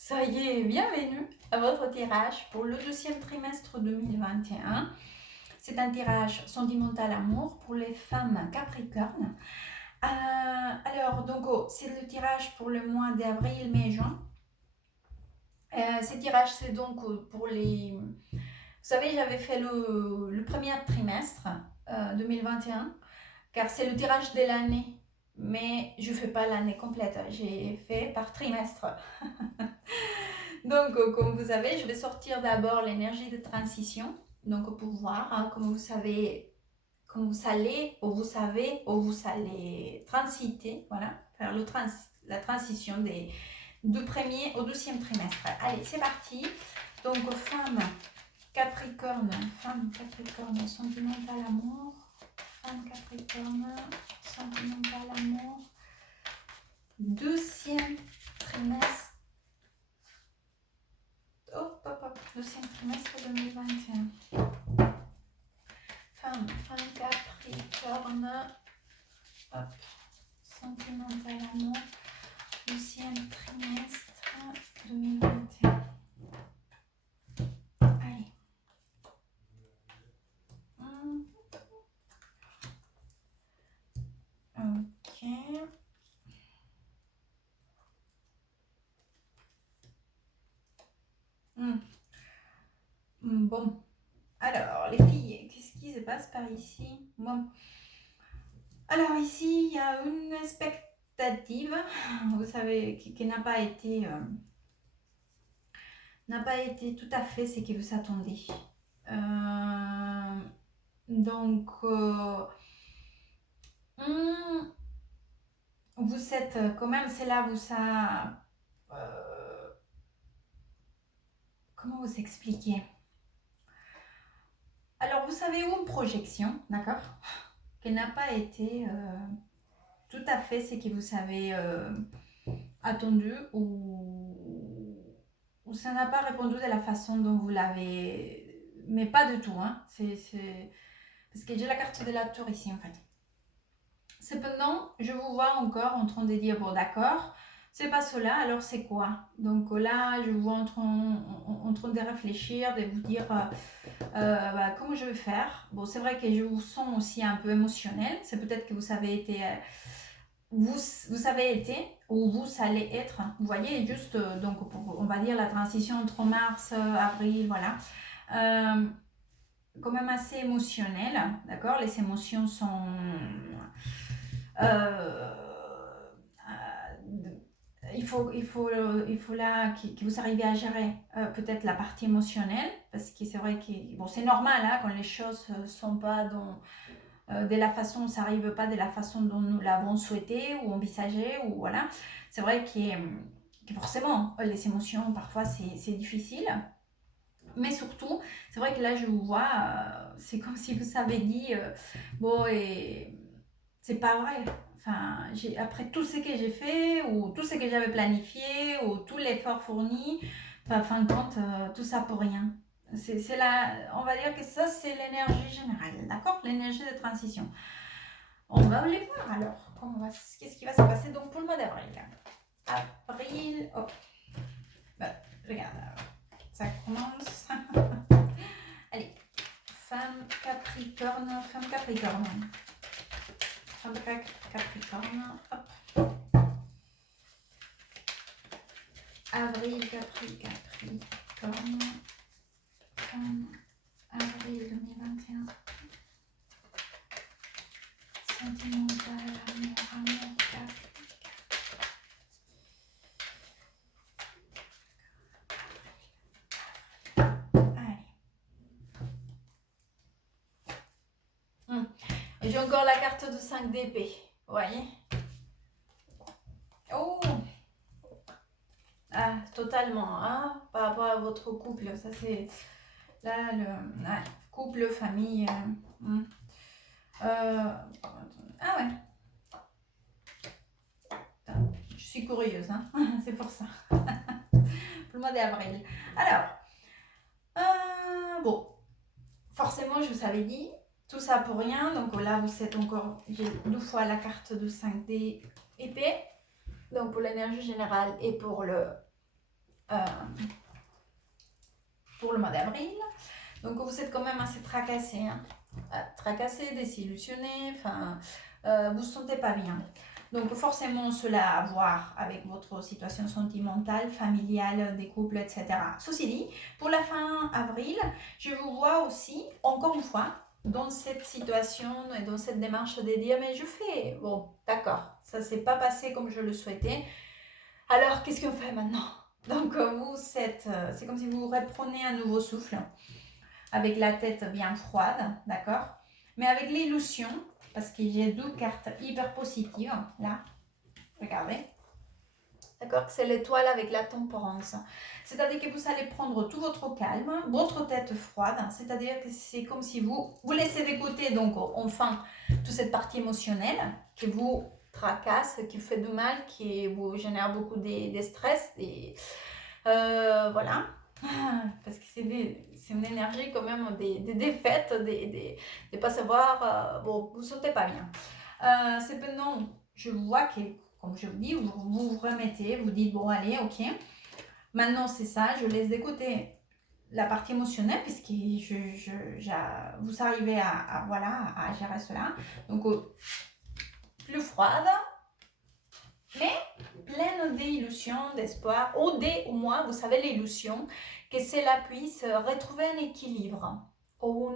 Ça y est, bienvenue à votre tirage pour le deuxième trimestre 2021. C'est un tirage sentimental amour pour les femmes Capricorne. C'est le tirage pour le mois d'avril, mai, juin. Ces tirages, c'est donc pour les... Vous savez, j'avais fait le premier trimestre 2021, car c'est le tirage de l'année. Mais je ne fais pas l'année complète, j'ai fait par trimestre. Donc, comme vous savez, je vais sortir d'abord l'énergie de transition. Donc, pour voir, comme vous savez, comme vous allez, ou vous savez, ou vous allez transiter, voilà, faire la transition du premier au deuxième trimestre. Allez, c'est parti. Donc, femme Capricorne, sentimentale amour, femme Capricorne, sentimentale amour, deuxième trimestre. Deuxième trimestre 2021. Femme Capricorne, hop, sentimental amour, deuxième trimestre 2021. Allez. Ok. Bon. Alors, les filles, qu'est-ce qui se passe par ici? Bon. Alors, ici, il y a une expectative, vous savez, qui n'a pas été tout à fait ce que vous attendez. Donc, vous êtes quand même, c'est là où ça... comment vous expliquer? Alors, vous savez où une projection, d'accord, qui n'a pas été tout à fait ce que vous avez attendu ou ça n'a pas répondu de la façon dont vous l'avez... Mais pas du tout, hein. C'est... Parce que j'ai la carte de la tour ici, en fait. Cependant, je vous vois encore en train de dire, bon d'accord, c'est pas cela, alors c'est quoi? Donc là, je vous vois en train de réfléchir, de vous dire comment je vais faire. Bon, c'est vrai que je vous sens aussi un peu émotionnel, c'est peut-être que vous avez été... vous avez été ou vous allez être, vous voyez, juste donc on va dire la transition entre mars, avril, voilà, quand même assez émotionnelle, d'accord, les émotions sont il faut là que vous arriviez à gérer peut-être la partie émotionnelle, parce que c'est vrai que bon, c'est normal hein, quand les choses ne sont pas de la façon, ça n'arrive pas de la façon dont nous l'avons souhaité ou envisagé, ou voilà. C'est vrai que forcément, les émotions, parfois, c'est difficile. Mais surtout, c'est vrai que là, je vous vois, c'est comme si vous avez dit, bon, et c'est pas vrai. Enfin, après tout ce que j'ai fait, ou tout ce que j'avais planifié, ou tout l'effort fourni, en fin de compte, tout ça pour rien. On va dire que ça, c'est l'énergie générale, d'accord? L'énergie de transition. On va les voir alors. Qu'est-ce qui va se passer donc pour le mois d'avril? Avril, oh. Regarde, ça commence. Allez, femme Capricorne, Capricorne, hop. Avril, Capricorne, femme, avril 2021. Sentimental, amour, Et j'ai encore la carte de 5 d'épée, vous voyez? Oh! Ah, totalement, hein, par rapport à votre couple, ça c'est... Là, couple, famille... ah ouais. Je suis curieuse, hein, c'est pour ça. Pour le mois d'avril. Alors, bon, forcément, je vous avais dit, tout ça pour rien. Donc là, vous êtes encore, j'ai 2 fois la carte de 5D épée. Donc pour l'énergie générale et pour le pour le mois d'avril. Donc vous êtes quand même assez tracassé, hein. Tracassé, désillusionné, enfin, vous ne vous sentez pas bien. Donc forcément cela a à voir avec votre situation sentimentale, familiale, des couples, etc. Ceci dit, pour la fin avril, je vous vois aussi, encore une fois, dans cette situation et dans cette démarche de dire mais je fais, bon d'accord, ça s'est pas passé comme je le souhaitais, alors qu'est-ce qu'on fait maintenant? Donc c'est comme si vous reprenez un nouveau souffle, avec la tête bien froide, d'accord? Mais avec l'illusion, parce que j'ai deux cartes hyper positives, là, regardez. D'accord, que c'est l'étoile avec la temperance. C'est-à-dire que vous allez prendre tout votre calme, votre tête froide, c'est-à-dire que c'est comme si vous laissez de côté, donc enfin, toute cette partie émotionnelle qui vous tracasse, qui vous fait du mal, qui vous génère beaucoup de stress, voilà. Parce que c'est une énergie quand même des défaites, de pas savoir, bon, vous ne sentez pas bien. Cependant, je vois que, comme je vous dis, vous remettez, vous dites, bon, allez, ok, maintenant c'est ça, je laisse de côté la partie émotionnelle, puisque vous arrivez voilà, à gérer cela. Donc, plus froide, mais pleine d'illusions, d'espoir, au moins, vous savez, l'illusion, que cela puisse retrouver un équilibre, ou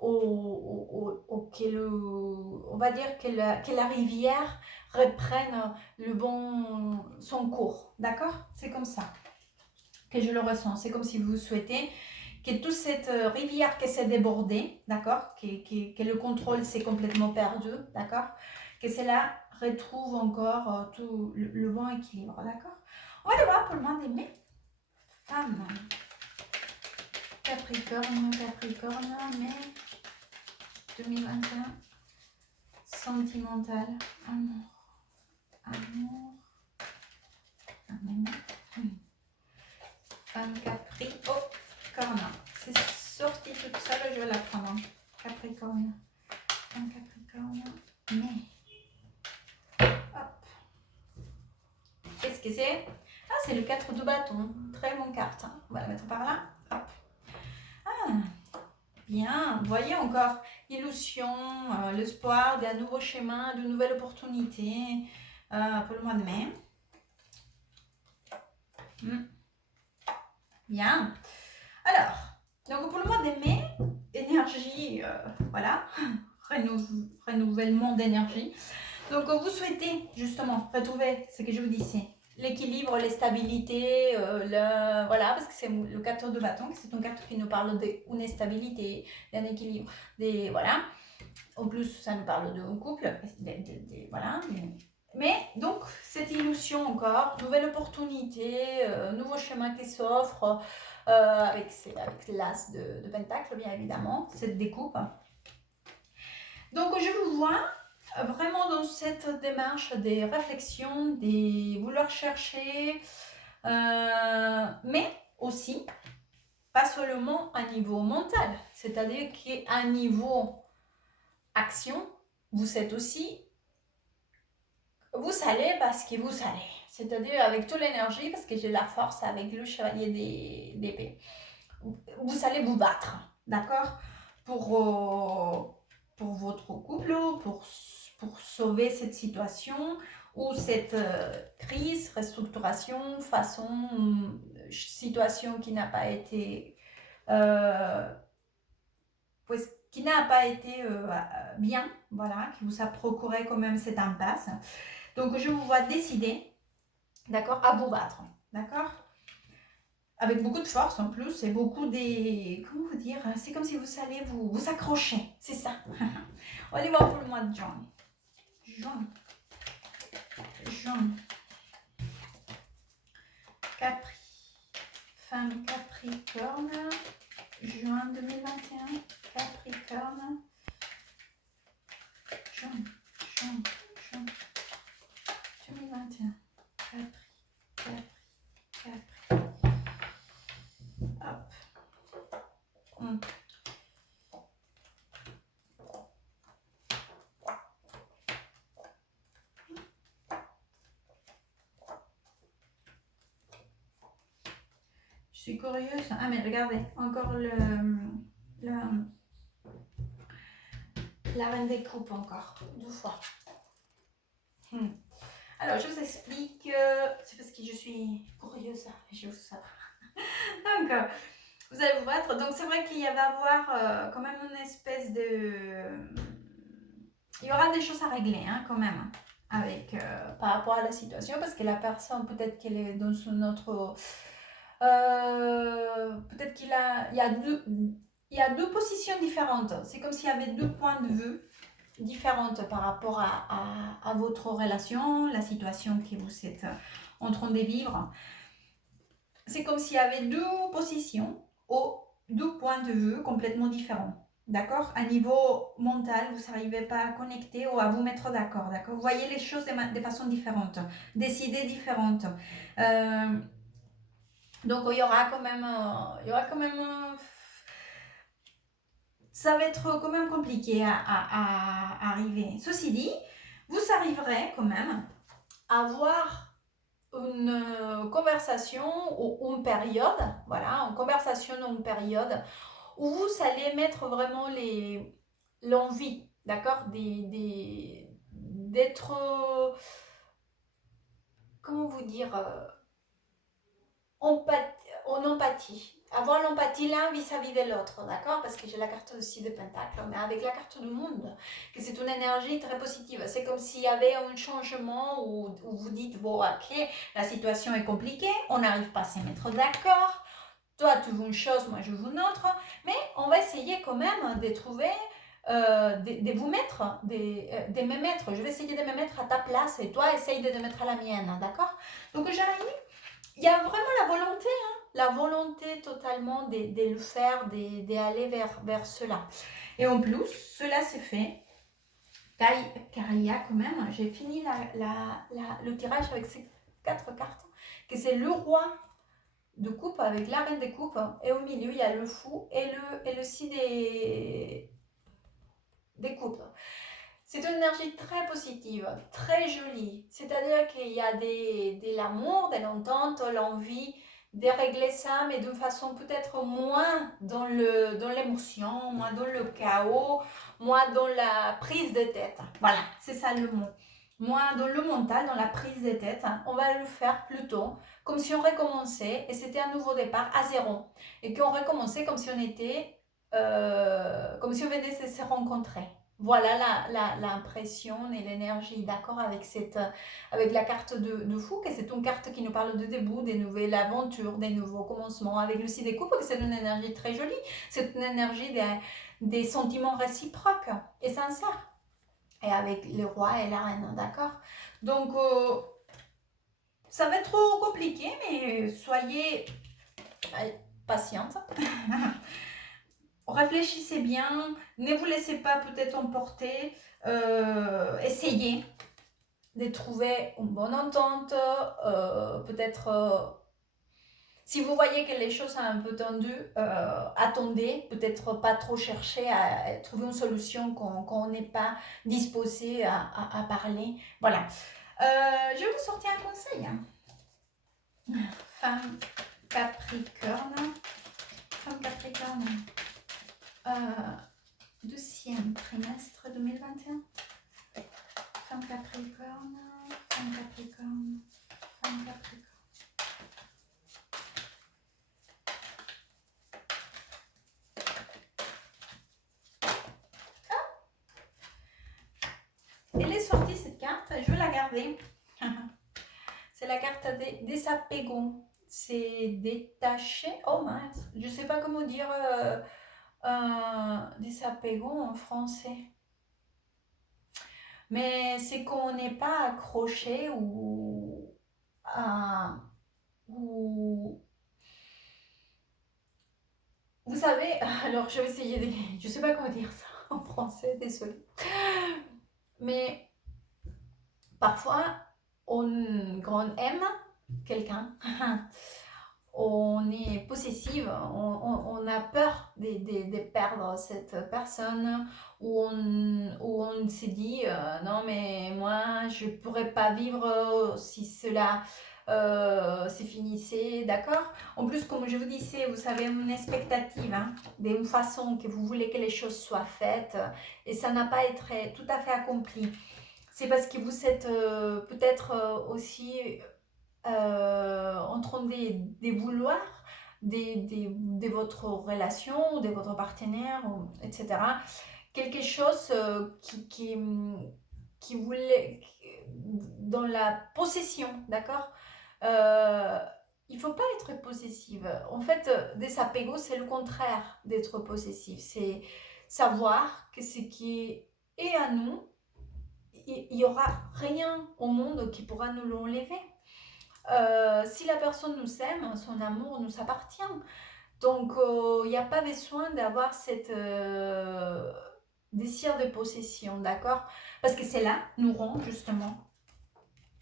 on va dire que la rivière reprenne son cours, d'accord? C'est comme ça que je le ressens, c'est comme si vous souhaitez que toute cette rivière qui s'est débordée, d'accord? Que le contrôle s'est complètement perdu, d'accord? Que cela retrouve encore tout le bon équilibre, d'accord? On va aller voir pour le mois de mai. Femme. Capricorne, mai 2021. Sentimental. Amour. Femme Capricorne. C'est sorti toute seule, je vais la prendre. Capricorne. Femme Capricorne. Mai. Hop. Qu'est-ce que c'est? Ah, c'est le 4 de bâton. Très bonne carte. On va la mettre par là. Hop. Ah, bien. Vous voyez encore illusion, l'espoir d'un nouveau chemin, de nouvelles opportunités pour le mois de mai. Bien. Alors, donc pour le mois de mai, énergie, voilà, renouvellement d'énergie. Donc vous souhaitez justement retrouver ce que je vous disais, l'équilibre, la stabilité, voilà, parce que c'est le 4 de bâton, c'est une carte qui nous parle d'une stabilité, d'un équilibre, voilà. En plus, ça nous parle d'un couple, voilà. Mais donc, cette illusion encore, nouvelle opportunité, nouveau chemin qui s'offre, avec l'as de Pentacle, bien évidemment, cette découpe. Donc, je vous vois vraiment dans cette démarche des réflexions, des vouloir chercher, mais aussi, pas seulement à niveau mental, c'est-à-dire qu'à niveau action, vous êtes aussi, vous allez parce que vous allez, c'est-à-dire avec toute l'énergie, parce que j'ai la force avec le chevalier d'épée. Vous allez vous battre, d'accord, pour votre couple, pour sauver cette situation ou cette crise, restructuration, situation qui n'a pas été qui n'a pas été bien, voilà, qui vous a procuré quand même cette impasse. Donc je vous vois décider, d'accord, à vous battre, d'accord, avec beaucoup de force en plus et beaucoup des, comment vous dire, c'est comme si vous allez vous accrocher, c'est ça. On va aller voir pour le mois de juin. Femme Capricorne, juin 2021, Capricorne, juin 2021, Capri. Hop. suis curieuse. Ah, mais regardez, encore la reine des coupes, encore, 2 fois. Alors, je vous explique, c'est parce que je suis curieuse, je veux savoir. Donc, vous allez vous battre. Donc, c'est vrai qu'il va y avoir quand même une espèce de... Il y aura des choses à régler, hein, quand même, avec, par rapport à la situation, parce que la personne, peut-être qu'elle est dans son autre... peut-être il y a deux positions différentes. C'est comme s'il y avait 2 points de vue différentes par rapport à votre relation, la situation que vous êtes en train de vivre. C'est comme s'il y avait 2 positions ou 2 points de vue complètement différents. D'accord? À niveau mental, vous n'arrivez pas à connecter ou à vous mettre d'accord. D'accord? Vous voyez les choses de façon différente, des idées différentes. Donc il y aura quand même, ça va être quand même compliqué à arriver. Ceci dit, vous arriverez quand même à avoir une conversation ou une période, voilà, une conversation ou une période où vous allez mettre vraiment l'envie, d'accord, d'être, comment vous dire, en empathie. Avoir l'empathie l'un vis-à-vis de l'autre, d'accord? Parce que j'ai la carte aussi de Pentacle, mais avec la carte du monde, que c'est une énergie très positive. C'est comme s'il y avait un changement où vous dites, bon, ok, la situation est compliquée, on n'arrive pas à se mettre d'accord, toi tu veux une chose, moi je veux une autre, mais on va essayer quand même de trouver, de vous mettre, de me mettre, je vais essayer de me mettre à ta place et toi essaye de te mettre à la mienne, d'accord? Donc j'arrive. Il y a vraiment la volonté totalement de le faire, d'aller vers cela. Et en plus, cela s'est fait, car il y a quand même, j'ai fini le tirage avec ces 4 cartes, que c'est le roi de coupe avec la reine des coupes, et au milieu il y a le fou et le 6 des coupes. C'est une énergie très positive, très jolie. C'est-à-dire qu'il y a de l'amour, de l'entente, l'envie de régler ça, mais d'une façon peut-être moins dans l'émotion, moins dans le chaos, moins dans la prise de tête. Voilà, c'est ça le mot. Moins dans le mental, dans la prise de tête. On va le faire plutôt comme si on recommençait et c'était un nouveau départ à zéro. Et qu'on recommençait comme si on était, comme si on venait de se rencontrer. Voilà l'impression et l'énergie, d'accord, avec la carte de fou, que c'est une carte qui nous parle de début, des nouvelles aventures, des nouveaux commencements. Avec le 6 des coupes, c'est une énergie très jolie, c'est une énergie des sentiments réciproques et sincères. Et avec le roi et la reine, d'accord? Donc, ça va être trop compliqué, mais soyez patiente. Réfléchissez bien, ne vous laissez pas peut-être emporter, essayez de trouver une bonne entente, peut-être si vous voyez que les choses sont un peu tendues, attendez, peut-être pas trop chercher à trouver une solution quand on n'est pas disposé à parler. Voilà. Je vais vous sortir un conseil. Femme Capricorne. Femme Capricorne. Deuxième trimestre 2021. Femme Capricorne, femme Capricorne, femme Capricorne. Elle est sortie cette carte, je vais la garder. C'est la carte des apégons. C'est détaché. Oh mince, je sais pas comment dire des apégons en français. Mais c'est qu'on n'est pas accroché ou vous savez, alors je vais essayer de... Je sais pas comment dire ça en français, désolée. Mais parfois, on aime quelqu'un, on est possessive, on a peur de perdre cette personne, où on se dit non mais moi je pourrais pas vivre si cela c'est finissé, d'accord? En plus, comme je vous disais, vous savez, une expectative, hein, d'une façon que vous voulez que les choses soient faites, et ça n'a pas été tout à fait accompli. C'est parce que vous êtes peut-être aussi en train de vouloir de votre relation, de votre partenaire, etc. Quelque chose qui voulait dans la possession, d'accord? euh, il faut pas être possessive. En fait, desapego, c'est le contraire d'être possessif. C'est savoir que ce qui est à nous, il y aura rien au monde qui pourra nous l'enlever. Si la personne nous aime, son amour nous appartient. Donc, il n'y a pas besoin d'avoir cette désir de possession, d'accord? Parce que cela nous rend justement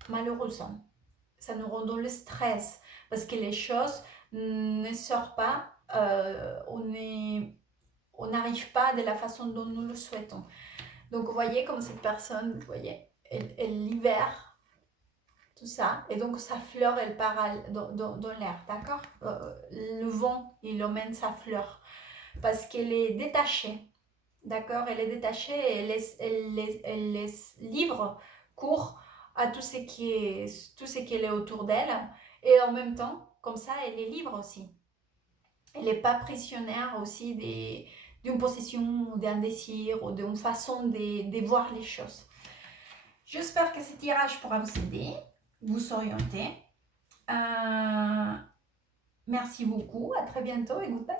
malheureusement. Ça nous rend dans le stress parce que les choses ne sortent pas, on n'arrive pas de la façon dont nous le souhaitons. Donc, vous voyez comme cette personne, vous voyez, elle libère tout ça, et donc sa fleur, elle part dans l'air, d'accord? Le vent, il emmène sa fleur, parce qu'elle est détachée, d'accord? Elle est détachée et elle laisse libre cours à tout ce qui est autour d'elle, et en même temps, comme ça, elle est libre aussi. Elle n'est pas prisonnière aussi d'une possession, d'un désir, ou d'une façon de voir les choses. J'espère que ce tirage pourra vous aider, vous orienter. Merci beaucoup, à très bientôt et good vibes.